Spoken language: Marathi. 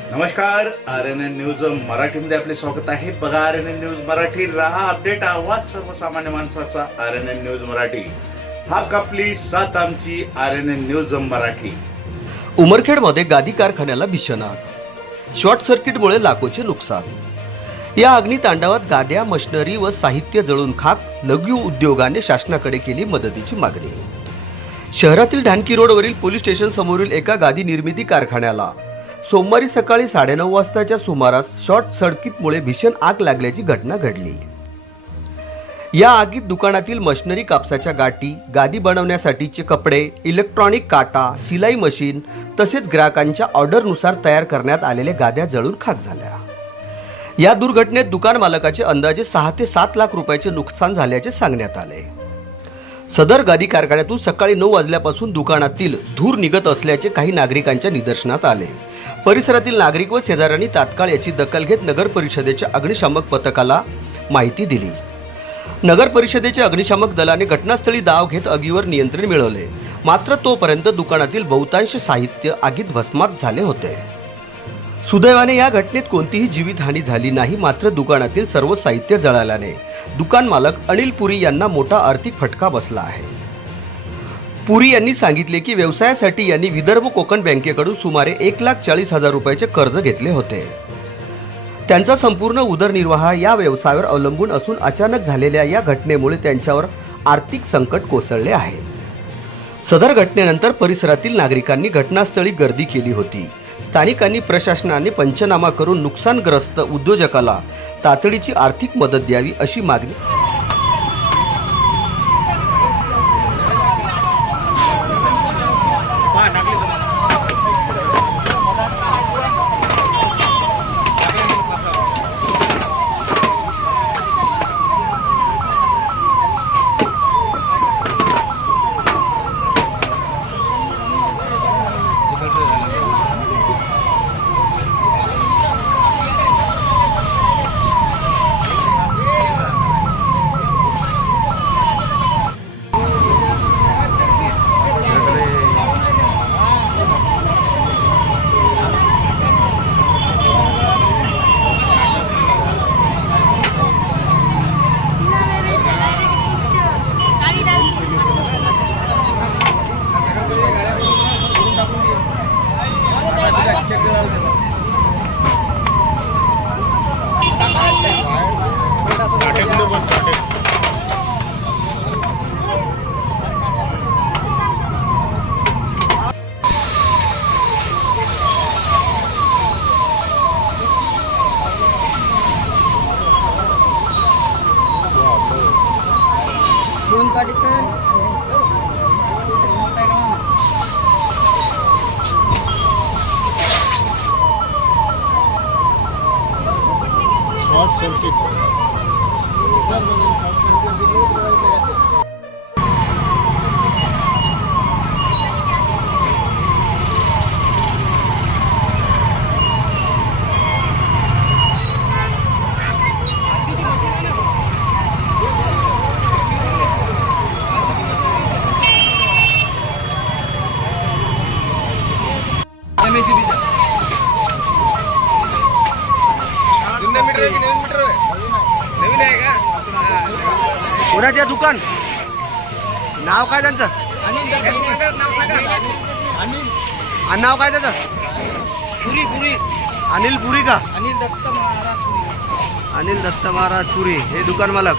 नमस्कार, RNN न्यूज मराठीमध्ये आपले स्वागत आहे. बघा RNN न्यूज मराठी, रहा अपडेट, आवाज सर्वसामान्य माणसाचा. RNN न्यूज मराठी, हाक आपली साथ आमची. RNN news Marathi. उमरखेडमध्ये गादी कारखान्याला भीषण आग, शॉर्ट सर्किटमुळे लाखोचे नुकसान. या अग्नितांडवात गाद्या, मशिनरी व साहित्य जळून खाक. लघु उद्योगाने शासनाकडे केली मदतीची मागणी. शहरातील ढानकी रोडवरील पोलीस स्टेशन समोरील एका गादी निर्मिती कारखान्याला सोमवारी सकाळी 9:30 वाजताच्या सुमारास शॉर्ट सर्किटमुळे भीषण आग लागल्याची घटना घडली. या आगीत दुकानातील मशिनरी, कापसाच्या गाठी, गादी बनवण्यासाठीचे कपडे, इलेक्ट्रॉनिक काटा, शिलाई मशीन तसेच ग्राहकांच्या ऑर्डरनुसार तयार करण्यात आलेल्या गाद्या जळून खाक झाल्या. या दुर्घटनेत दुकान मालकाचे अंदाजे 6 ते 7 लाख रुपयाचे नुकसान झाल्याचे सांगण्यात आले. सदर गादी कारखान्यातून सकाळी 9 वाजल्यापासून दुकानातील धूर निघत असल्याचे काही नागरिकांच्या निदर्शनात आले. परिसरातील नागरिक व शेजाऱ्यांनी तात्काळ याची दखल घेत नगर परिषदेच्या अग्निशामक पथकाला माहिती दिली. नगर परिषदेच्या अग्निशामक दलाने घटनास्थळी धाव घेत आगीवर नियंत्रण मिळवले. मात्र तोपर्यंत दुकानातील बहुतांश साहित्य आगीत भस्मात झाले होते. सुदैवाने या घटनेत कोणतीही जीवितहानी झाली नाही. मात्र दुकानातील सर्व साहित्य जळाल्याने दुकान मालक अनिल पुरी यांना मोठा आर्थिक फटका बसला आहे. पुरी यांनी सांगितले की व्यवसायासाठी यांनी विदर्भ कोकण बँकेकडून सुमारे 1,40,000 रुपयाचे कर्ज घेतले होते. त्यांचा संपूर्ण उदरनिर्वाह या व्यवसायावर अवलंबून असून अचानक झालेल्या या घटनेमुळे त्यांच्यावर आर्थिक संकट कोसळले आहे. सदर घटनेनंतर परिसरातील नागरिकांनी घटनास्थळी गर्दी केली होती. स्थानिकांनी प्रशासनाने पंचनामा करून नुकसानग्रस्त उद्योजकाला तातडीची आर्थिक मदत द्यावी अशी मागणी. शॉर्ट सर्किट कोणाचे दुकान नाव काय त्यांचं? नाव काय त्याचं? पुरी. अनिल पुरी का? अनिल दत्त महाराज पुरी हे दुकान मालक.